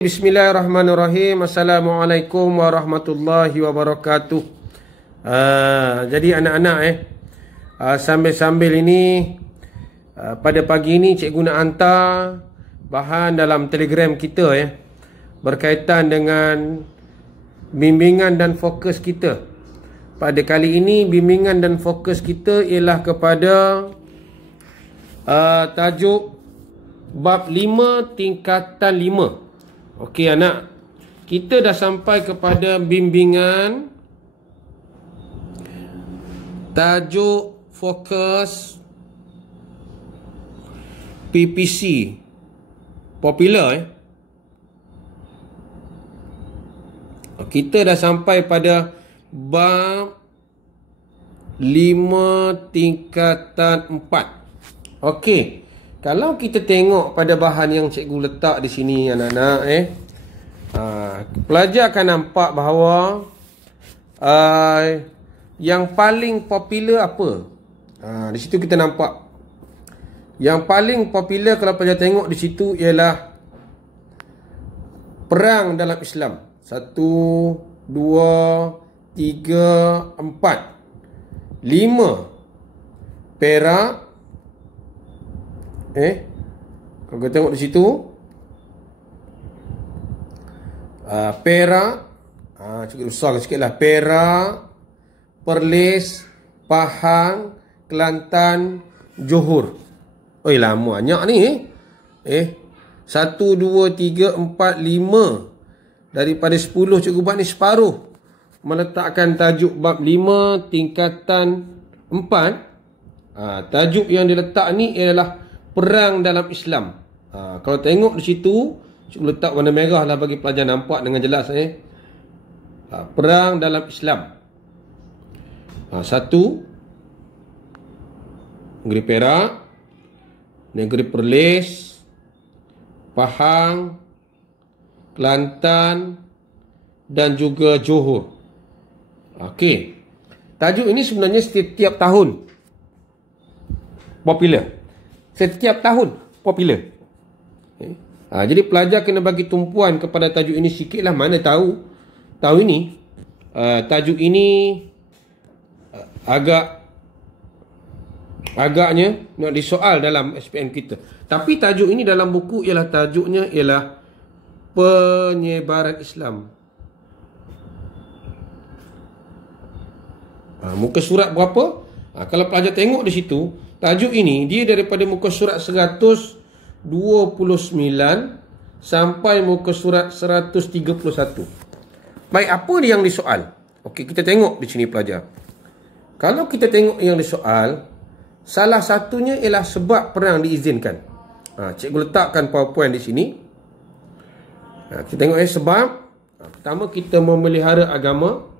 Bismillahirrahmanirrahim. Assalamualaikum warahmatullahi wabarakatuh. Jadi anak-anak sambil-sambil ini pada pagi ini cikgu nak hantar bahan dalam Telegram kita berkaitan dengan bimbingan dan fokus kita. Pada kali ini bimbingan dan fokus kita ialah kepada tajuk bab 5 tingkatan 5. Okey anak, kita dah sampai kepada bimbingan tajuk fokus PPC popular. Kita dah sampai pada bab 5 tingkatan 4. Okey, kalau kita tengok pada bahan yang cikgu letak di sini anak-anak, pelajar akan nampak bahawa yang paling popular apa? Di situ kita nampak yang paling popular kalau pelajar tengok di situ ialah perang dalam Islam. 1, 2, 3, 4, 5 perak. Kalau kita tengok di situ Perak, cukup besar sikit lah. Perak, Perlis, Pahang, Kelantan, Johor. Oi, lama banyak ni 1, 2, 3, 4, 5 daripada 10 cikgu buat ni separuh meletakkan tajuk bab 5 tingkatan 4. Tajuk yang diletak ni ialah perang dalam Islam. Kalau tengok di situ, cikgu letak warna merah lah bagi pelajar nampak dengan jelas. Perang dalam Islam. 1, negeri Perak, negeri Perlis, Pahang, Kelantan dan juga Johor. Okey. Tajuk ini sebenarnya setiap tahun popular. Setiap tahun popular. Jadi pelajar kena bagi tumpuan kepada tajuk ini sikit lah. Mana tahu ini tajuk ini agaknya nak disoal dalam SPM kita. Tapi tajuk ini dalam buku tajuknya ialah penyebaran Islam. Muka surat berapa? Kalau pelajar tengok di situ, tajuk ini dia daripada muka surat 129 sampai muka surat 131. Baik, apa dia yang disoal? Okey, kita tengok di sini pelajar. Kalau kita tengok yang disoal, salah satunya ialah sebab perang diizinkan. Cikgu letakkan PowerPoint di sini. Kita tengok sebab. Pertama, kita memelihara agama.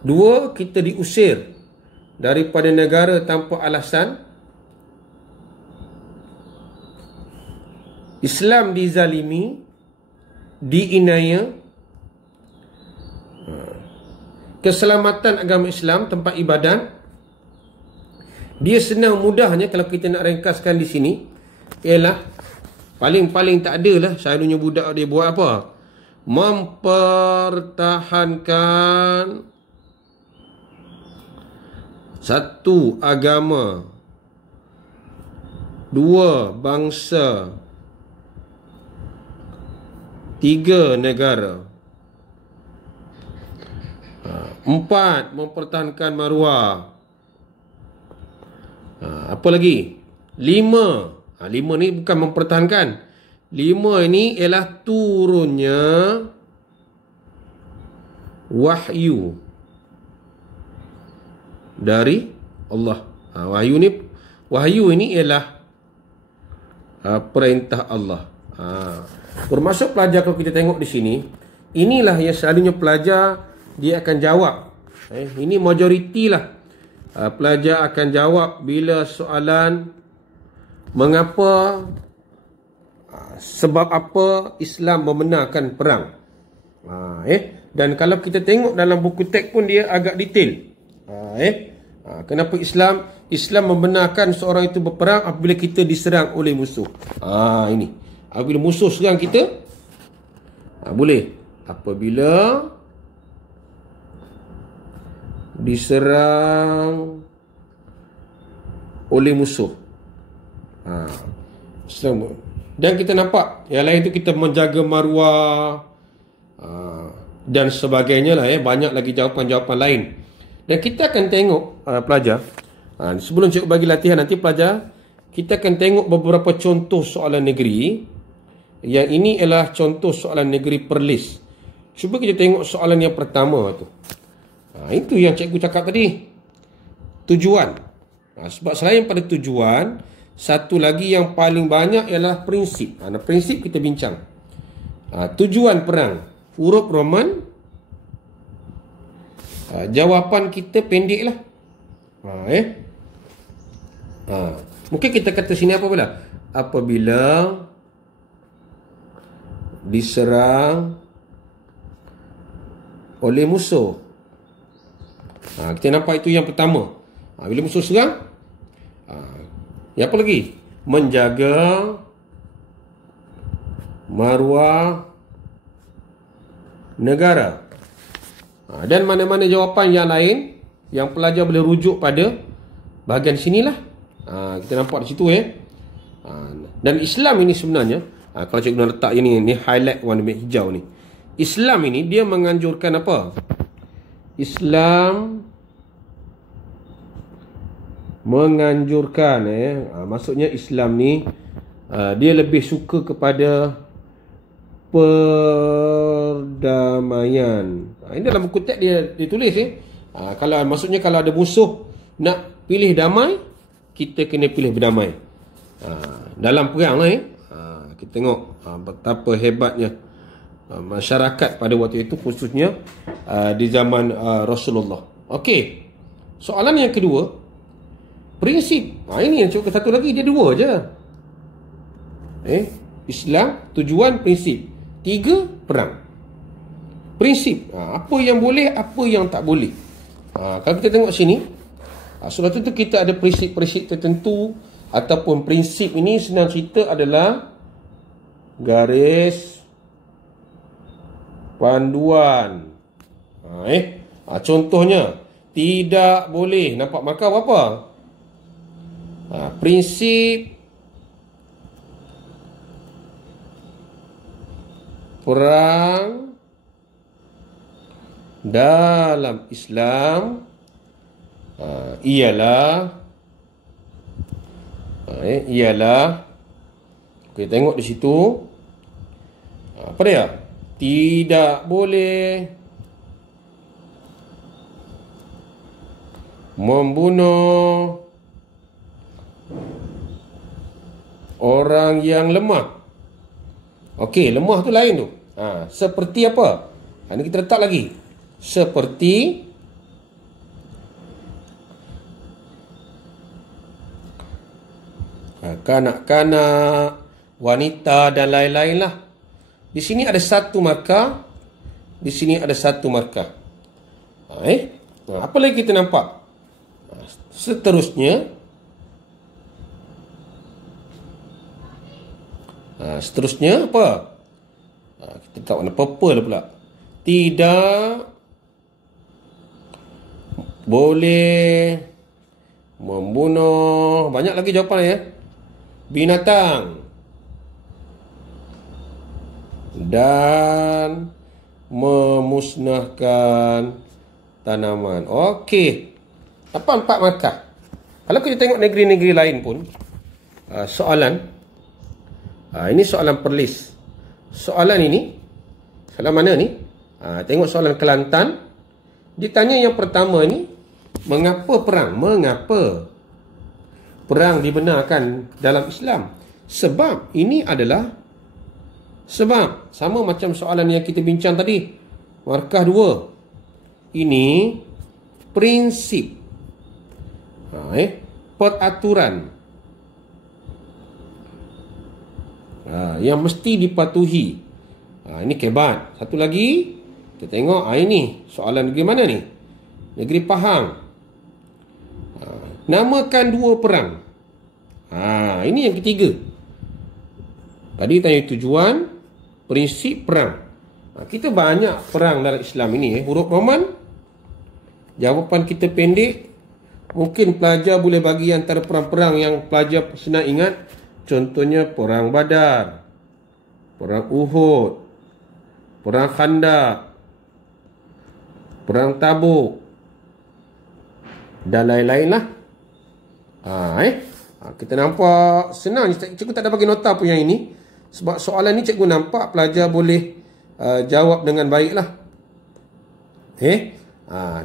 2, kita diusir daripada negara tanpa alasan. Islam dizalimi, diinaya. Keselamatan agama Islam, tempat ibadat. Dia senang mudahnya kalau kita nak ringkaskan di sini ialah paling-paling tak adalah selalunya budak dia buat apa? Mempertahankan 1 agama, 2 bangsa, 3 negara, 4 mempertahankan maruah. Apa lagi? 5 ni bukan mempertahankan. 5 ini ialah turunnya wahyu dari Allah. Wahyu ini ialah perintah Allah. Bermaksud pelajar kalau kita tengok di sini, inilah yang selalunya pelajar dia akan jawab. Ini majoriti lah. Pelajar akan jawab bila soalan mengapa, sebab apa Islam membenarkan perang. Dan kalau kita tengok dalam buku teks pun dia agak detail. Kenapa Islam membenarkan seorang itu berperang apabila kita diserang oleh musuh. Ini Apabila musuh serang kita, boleh. Apabila diserang oleh musuh. Dan kita nampak yang lain tu kita menjaga maruah dan sebagainya lah. Banyak lagi jawapan-jawapan lain. Dan kita akan tengok pelajar, sebelum cikgu bagi latihan nanti pelajar, kita akan tengok beberapa contoh soalan negeri. Yang ini adalah contoh soalan negeri Perlis. Cuba kita tengok soalan yang pertama tu. Itu yang cikgu cakap tadi. Tujuan. Sebab selain pada tujuan, satu lagi yang paling banyak ialah prinsip. Prinsip kita bincang. Tujuan perang, huruf Roman. Jawapan kita pendek lah. Mungkin kita kata sini apa pula? Apabila diserang oleh musuh. Kita nampak itu yang pertama. Bila musuh serang, yang apa lagi? Menjaga maruah negara. Dan mana-mana jawapan yang lain yang pelajar boleh rujuk pada bahagian sinilah. Kita nampak di situ Dan Islam ini sebenarnya, kalau cikgu nak letak ni highlight warna hijau ni. Islam ini dia menganjurkan apa? Islam menganjurkan maksudnya Islam ni dia lebih suka kepada perdamaian. Ini dalam buku teks dia tulis kalau maksudnya kalau ada musuh nak pilih damai, kita kena pilih berdamai. Dalam perang lah kita tengok betapa hebatnya masyarakat pada waktu itu, khususnya di zaman Rasulullah. Okey. Soalan yang kedua, prinsip. Ini yang cukup satu lagi, dia dua je. Islam, tujuan, prinsip. 3, perang. Prinsip. Apa yang boleh, apa yang tak boleh. Kalau kita tengok sini, sebab tu kita ada prinsip-prinsip tertentu, ataupun prinsip ini senang cerita adalah garis panduan. Contohnya, tidak boleh. Nampak markah berapa? Prinsip perang dalam Islam ialah kita tengok di situ apa dia? Tidak boleh membunuh orang yang lemah. Okey, lemah tu lain tu. Seperti apa? Ini kita letak lagi. Seperti kanak-kanak, wanita dan lain-lain lah. Di sini ada satu markah, di sini ada satu markah. Apa lagi kita nampak? Seterusnya, apa? Kita letak warna purple pula. Tidak boleh membunuh, banyak lagi jawapan binatang dan memusnahkan tanaman. Okey. Apa 4 markah? Kalau kita tengok negeri-negeri lain pun, soalan ini soalan Perlis. Soalan ini, soalan mana ni? Tengok soalan Kelantan. Ditanya yang pertama ni, mengapa perang? Mengapa perang dibenarkan dalam Islam? Sebab ini adalah sebab. Sama macam soalan yang kita bincang tadi. Markah 2. Ini prinsip. Peraturan yang mesti dipatuhi. Ini kebat. Satu lagi, kita tengok ini soalan negeri mana ni? Negeri Pahang. Namakan 2 perang. Ini yang ketiga. Tadi tanya tujuan, prinsip perang. Kita banyak perang dalam Islam ini. Huruf Roman, jawapan kita pendek. Mungkin pelajar boleh bagi antara perang-perang yang pelajar senang ingat. Contohnya Perang Badar, Perang Uhud, Perang Khandaq, Perang Tabuk, dan lain-lain lah. Kita nampak senang. Cikgu tak ada bagi nota pun yang ini. Sebab soalan ni cikgu nampak pelajar boleh jawab dengan baik lah.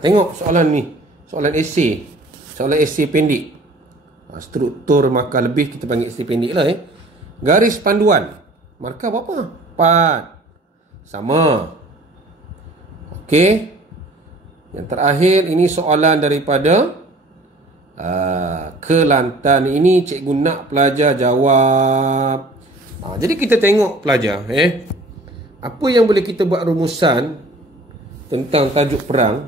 Tengok soalan ni. Soalan esei. Soalan esei pendek. Struktur markah lebih kita panggil esei pendek lah. Garis panduan. Markah berapa? 4. Sama. Okey. Yang terakhir ini soalan daripada Kelantan. Ini cikgu nak pelajar jawab. Jadi kita tengok pelajar. Apa yang boleh kita buat rumusan tentang tajuk perang.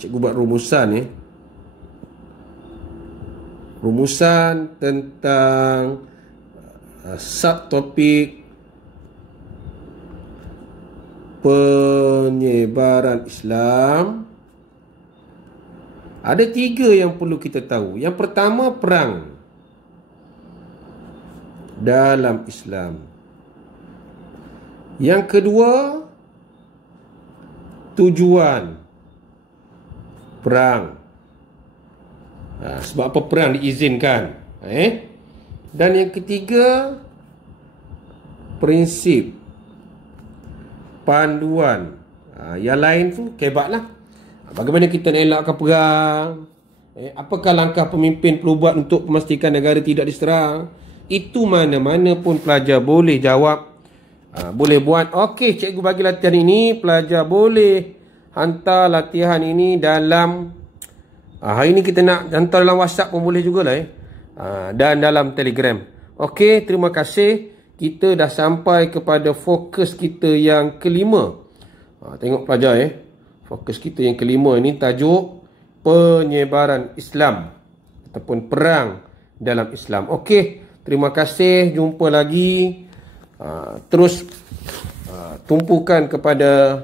Cikgu buat rumusan. Rumusan tentang subtopik penyebaran Islam. Ada 3 yang perlu kita tahu. Yang pertama, perang dalam Islam. Yang kedua, tujuan perang. Sebab apa perang diizinkan. Dan yang ketiga, prinsip panduan. Yang lain tu kebak lah. Bagaimana kita nak elakkan perang? Apakah langkah pemimpin perlu buat untuk memastikan negara tidak diserang? Itu mana-mana pun pelajar boleh jawab. Boleh buat. Okey, cikgu bagi latihan ini. Pelajar boleh hantar latihan ini dalam hari ini kita nak hantar dalam WhatsApp pun boleh jugalah. Dan dalam Telegram. Okey, terima kasih. Kita dah sampai kepada fokus kita yang kelima. Tengok pelajar. Fokus kita yang kelima ini tajuk penyebaran Islam ataupun perang dalam Islam. Okey, terima kasih. Jumpa lagi. Terus tumpukan kepada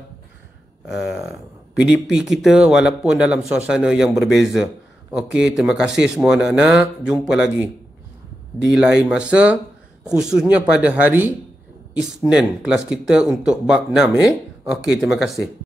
PDP kita walaupun dalam suasana yang berbeza. Okey, terima kasih semua anak-anak. Jumpa lagi di lain masa, khususnya pada hari Isnin kelas kita untuk bab 6. Okey, terima kasih.